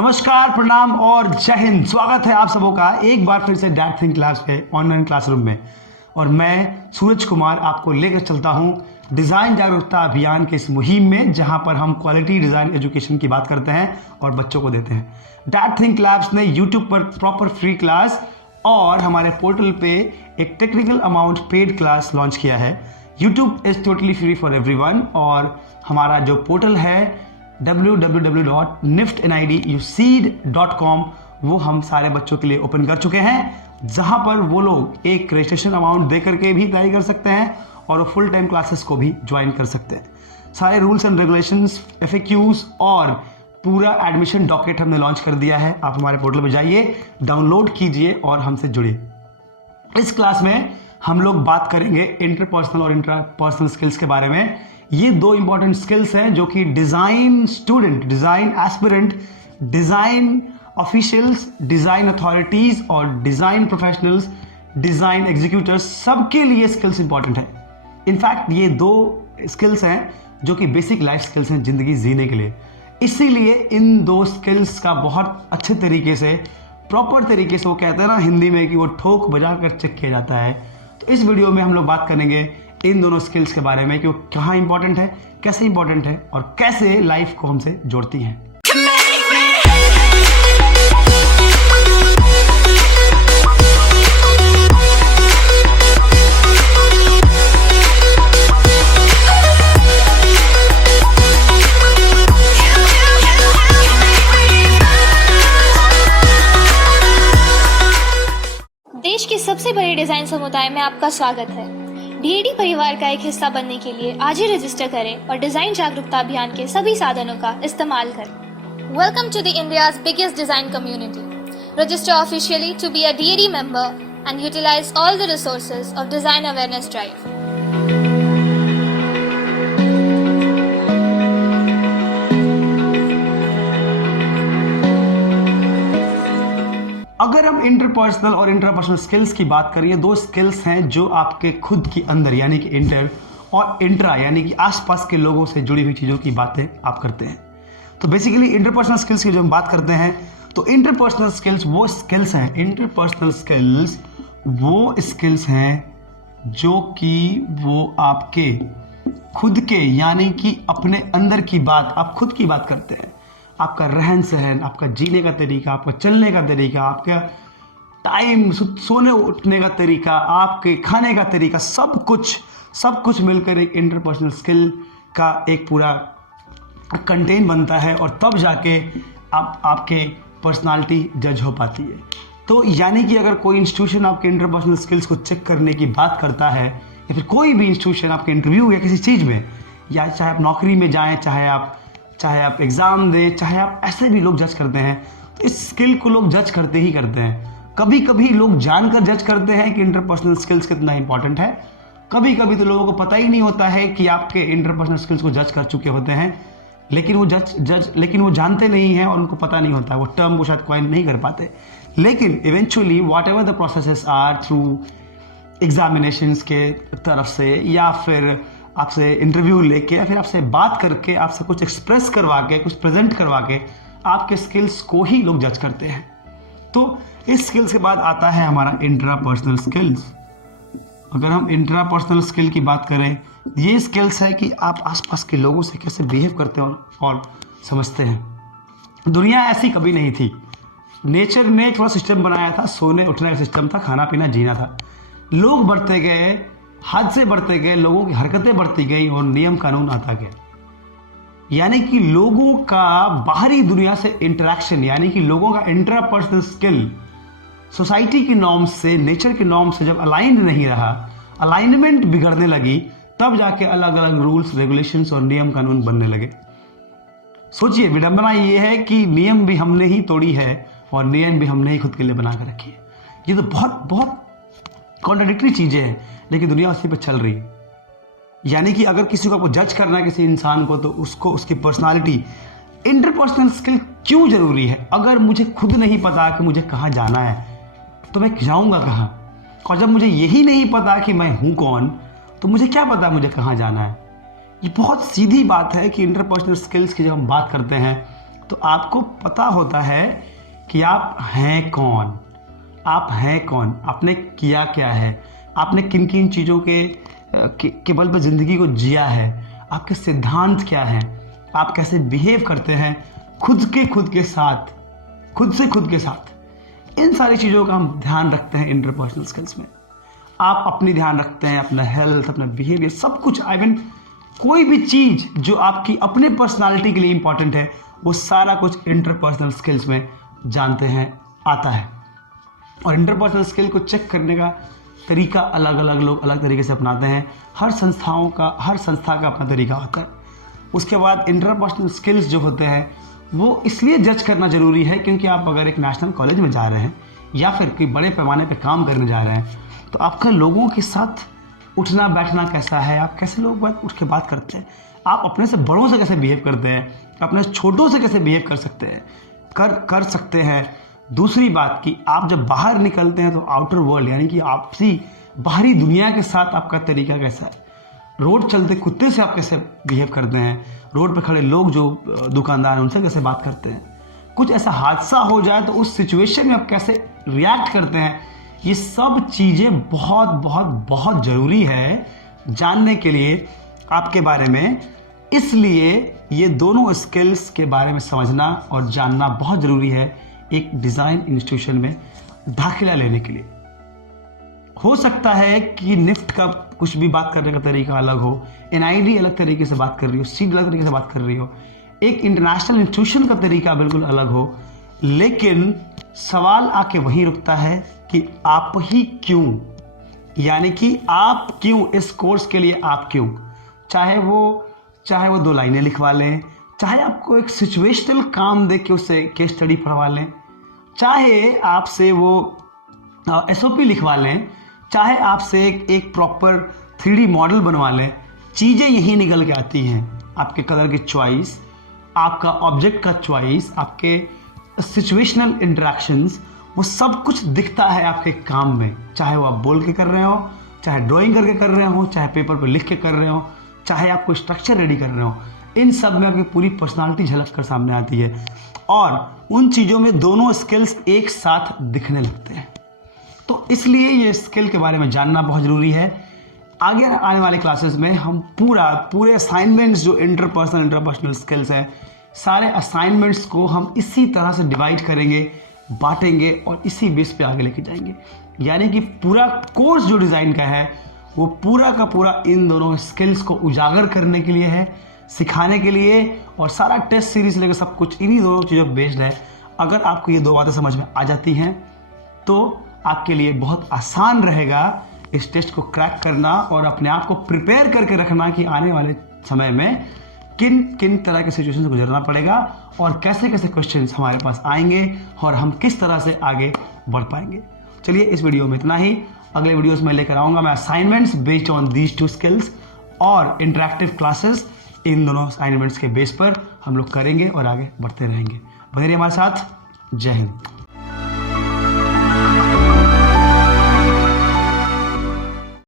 नमस्कार, प्रणाम और जय हिंद। स्वागत है आप सबों का एक बार फिर से डैट थिंक क्लास पे ऑनलाइन क्लासरूम में। और मैं सूरज कुमार आपको लेकर चलता हूं डिज़ाइन जागरूकता अभियान के इस मुहिम में, जहां पर हम क्वालिटी डिज़ाइन एजुकेशन की बात करते हैं और बच्चों को देते हैं। डैट थिंक लैब्स ने यूट्यूब पर प्रॉपर फ्री क्लास और हमारे पोर्टल पे एक technical amount paid class launch किया है। YouTube is totally free for everyone और हमारा जो पोर्टल है www.niftinidUseed.com वो हम सारे बच्चों के लिए ओपन कर चुके हैं, जहां पर वो लोग एक रजिस्ट्रेशन अमाउंट दे करके भी तैयारी कर सकते हैं और वो फुल टाइम क्लासेस को भी ज्वाइन कर सकते हैं। सारे रूल्स एंड रेगुलेशंस, FAQs और पूरा एडमिशन डॉकेट हमने लॉन्च कर दिया है। आप हमारे पोर्टल पर जाइए, डाउनलोड कीजिए और हमसे जुड़िए। इस क्लास में हम लोग बात करेंगे इंटरपर्सनल और इंट्रापर्सनल स्किल्स के बारे में। ये दो इंपॉर्टेंट स्किल्स हैं जो कि design student, design aspirant, design officials, design authorities और डिज़ाइन प्रोफेशनल्स, डिज़ाइन एग्जीक्यूटर्स, सबके लिए स्किल्स इंपॉर्टेंट है। इनफैक्ट ये दो स्किल्स हैं जो कि बेसिक लाइफ स्किल्स हैं ज़िंदगी जीने के लिए। इसीलिए इन दो स्किल्स का बहुत अच्छे तरीके से, प्रॉपर तरीके से, वो कहते हैं ना हिंदी में कि वो ठोक बजा कर चेक किया जाता है। तो इस वीडियो में हम लोग बात करेंगे इन दोनों स्किल्स के बारे में कि वो कहाँ इंपॉर्टेंट है, कैसे इंपॉर्टेंट है और कैसे लाइफ को हमसे जोड़ती हैं। देश के सबसे बड़े डिजाइन समुदाय में आपका स्वागत है। DAD परिवार का एक हिस्सा बनने के लिए आज ही रजिस्टर करें और डिजाइन जागरूकता अभियान के सभी साधनों का इस्तेमाल करें। Welcome to the India's biggest design community. Register officially to be a DAD member and utilize all the resources of Design Awareness Drive. अगर हम इंटरपर्सनल और इंट्रापर्सनल स्किल्स की बात करें, दो स्किल्स हैं जो आपके खुद की अंदर यानी कि इंटर और इंट्रा यानी कि आसपास के लोगों से जुड़ी हुई चीज़ों की बातें आप करते हैं। तो बेसिकली इंटरपर्सनल स्किल्स की जब हम बात करते हैं तो इंटरपर्सनल स्किल्स वो स्किल्स हैं, इंटरपर्सनल स्किल्स वो स्किल्स हैं जो कि वो आपके खुद के यानी कि अपने अंदर की बात, आप खुद की बात करते हैं। आपका रहन सहन, आपका जीने का तरीका, आपका चलने का तरीका, आपका टाइम, सोने उठने का तरीका, आपके खाने का तरीका, सब कुछ मिलकर एक इंटरपर्सनल स्किल का एक पूरा कंटेंट बनता है और तब जाके आपके पर्सनालिटी जज हो पाती है। तो यानी कि अगर कोई इंस्टीट्यूशन आपके इंटरपर्सनल स्किल्स को चेक करने की बात करता है या फिर कोई भी इंस्टीट्यूशन आपके इंटरव्यू या किसी चीज़ में, या चाहे आप नौकरी में जाएँ, चाहे आप एग्ज़ाम दें, चाहे आप ऐसे भी लोग जज करते हैं, तो इस स्किल को लोग जज करते ही करते हैं। कभी कभी लोग जानकर जज करते हैं कि इंटरपर्सनल स्किल्स कितना इंपॉर्टेंट है, कभी कभी तो लोगों को पता ही नहीं होता है कि आपके इंटरपर्सनल स्किल्स को जज कर चुके होते हैं, लेकिन वो जानते नहीं हैं और उनको पता नहीं होता, वो टर्म को शायद क्वाइन नहीं कर पाते। लेकिन eventually whatever the processes are, through examinations के तरफ से या फिर आपसे इंटरव्यू लेके या फिर आपसे बात करके, आपसे कुछ एक्सप्रेस करवा के, कुछ प्रेजेंट करवा के आपके स्किल्स को ही लोग जज करते हैं। तो इस स्किल्स के बाद आता है हमारा इंट्रापर्सनल स्किल्स। अगर हम इंट्रापर्सनल स्किल की बात करें, ये स्किल्स है कि आप आसपास के लोगों से कैसे बिहेव करते हैं और समझते हैं। दुनिया ऐसी कभी नहीं थी। नेचर ने एक थोड़ा सिस्टम बनाया था, सोने उठने का सिस्टम था, खाना पीना जीना था। लोग बढ़ते गए, हद से बढ़ते गए, लोगों की हरकतें बढ़ती गई और नियम कानून आता गया। यानी कि लोगों का बाहरी दुनिया से इंटरेक्शन, यानी कि लोगों का इंट्रापर्सनल स्किल सोसाइटी की नॉर्म्स से, नेचर की नॉर्म्स से जब अलाइंड नहीं रहा, अलाइनमेंट बिगड़ने लगी, तब जाके अलग अलग रूल्स, रेगुलेशंस और नियम कानून बनने लगे। सोचिए, विडंबना ये है कि नियम भी हमने ही तोड़ी है और नियम भी हमने ही खुद के लिए बना कर रखी है। ये तो बहुत बहुत कॉन्ट्राडिक्टरी चीजें हैं, लेकिन दुनिया उसी पर चल रही है। यानी कि अगर किसी को आपको जज करना है, किसी इंसान को, तो उसको उसकी पर्सनालिटी, इंटरपर्सनल स्किल क्यों जरूरी है। अगर मुझे खुद नहीं पता कि मुझे कहाँ जाना है तो मैं जाऊँगा कहाँ, और जब मुझे यही नहीं पता कि मैं हूँ कौन, तो मुझे क्या पता मुझे कहाँ जाना है। ये बहुत सीधी बात है कि इंटरपर्सनल स्किल्स की जब हम बात करते हैं तो आपको पता होता है कि आप हैं कौन, आपने किया क्या है, आपने किन किन चीज़ों के बल पर ज़िंदगी को जिया है, आपके सिद्धांत क्या हैं, आप कैसे बिहेव करते हैं खुद के साथ, खुद के साथ। इन सारी चीज़ों का हम ध्यान रखते हैं इंटरपर्सनल स्किल्स में। आप अपनी ध्यान रखते हैं, अपना हेल्थ, अपना बिहेवियर, सब कुछ। आई मीन कोई भी चीज़ जो आपकी अपने पर्सनालिटी के लिए इंपॉर्टेंट है, वो सारा कुछ इंटरपर्सनल स्किल्स में जानते हैं, आता है। और इंटरपर्सनल स्किल को चेक करने का तरीका अलग अलग लोग अलग तरीके से अपनाते हैं। हर संस्था का अपना तरीका होता है। उसके बाद इंटरपर्सनल स्किल्स जो होते हैं वो इसलिए जज करना ज़रूरी है क्योंकि आप अगर एक नेशनल कॉलेज में जा रहे हैं या फिर कोई बड़े पैमाने पे काम करने जा रहे हैं, तो आपका लोगों के साथ उठना बैठना कैसा है, आप कैसे लोग उठ के बात करते हैं, आप अपने से बड़ों से कैसे बिहेव करते हैं, अपने छोटों से कैसे बिहेव कर सकते हैं। दूसरी बात कि आप जब बाहर निकलते हैं तो आउटर वर्ल्ड यानी कि आपसी बाहरी दुनिया के साथ आपका तरीका कैसा है। रोड चलते कुत्ते से आप कैसे बिहेव करते हैं, रोड पे खड़े लोग जो दुकानदार हैं उनसे कैसे बात करते हैं, कुछ ऐसा हादसा हो जाए तो उस सिचुएशन में आप कैसे रिएक्ट करते हैं। ये सब चीज़ें बहुत बहुत बहुत ज़रूरी है जानने के लिए आपके बारे में। इसलिए ये दोनों स्किल्स के बारे में समझना और जानना बहुत ज़रूरी है एक डिज़ाइन इंस्टीट्यूशन में दाखिला लेने के लिए। हो सकता है कि निफ्ट का कुछ भी बात करने का तरीका अलग हो, NID अलग तरीके से बात कर रही हो, सीड अलग तरीके से बात कर रही हो, एक इंटरनेशनल इंस्टीट्यूशन का तरीका बिल्कुल अलग हो, लेकिन सवाल आके वहीं रुकता है कि आप ही क्यों, यानी कि आप क्यों इस कोर्स के लिए, आप क्यों। चाहे वो 2 लाइनें लिखवा लें, चाहे आपको एक सिचुएशनल काम दे के उससे केस स्टडी पढ़वा लें, चाहे आपसे वो SOP लिखवा लें, चाहे आपसे एक प्रॉपर 3D मॉडल बनवा लें, चीज़ें यही निकल के आती हैं। आपके कलर की चॉइस, आपका ऑब्जेक्ट का चॉइस, आपके सिचुएशनल इंटरेक्शंस, वो सब कुछ दिखता है आपके काम में। चाहे वो आप बोल के कर रहे हो, चाहे ड्राइंग करके कर रहे हो, चाहे पेपर पर लिख के कर रहे हो, चाहे आप कोई स्ट्रक्चर रेडी कर रहे हो, इन सब में आपकी पूरी पर्सनालिटी झलक कर सामने आती है। और उन चीज़ों में दोनों स्किल्स एक साथ दिखने लगते हैं। तो इसलिए ये स्किल के बारे में जानना बहुत ज़रूरी है। आगे आने वाले क्लासेस में हम पूरे असाइनमेंट्स जो इंटरपर्सनल स्किल्स हैं, सारे असाइनमेंट्स को हम इसी तरह से डिवाइड करेंगे, बांटेंगे और इसी बेस पे आगे लेके जाएंगे। यानी कि पूरा कोर्स जो डिज़ाइन का है वो पूरा का पूरा इन दोनों स्किल्स को उजागर करने के लिए है, सिखाने के लिए, और सारा टेस्ट सीरीज लेकर सब कुछ इन्हीं दोनों चीज़ों पर बेस्ड है। अगर आपको ये 2 बातें समझ में आ जाती हैं तो आपके लिए बहुत आसान रहेगा इस टेस्ट को क्रैक करना और अपने आप को प्रिपेयर करके रखना कि आने वाले समय में किन किन तरह के सिचुएशन से गुजरना पड़ेगा और कैसे कैसे क्वेश्चंस हमारे पास आएंगे और हम किस तरह से आगे बढ़ पाएंगे। चलिए इस वीडियो में इतना ही। अगले वीडियोस में लेकर आऊँगा मैं assignments based on these 2 skills और इंटरेक्टिव क्लासेस। इन दोनों असाइनमेंट्स के बेस पर हम लोग करेंगे और आगे बढ़ते रहेंगे। बने रहिए हमारे साथ। जय हिंद।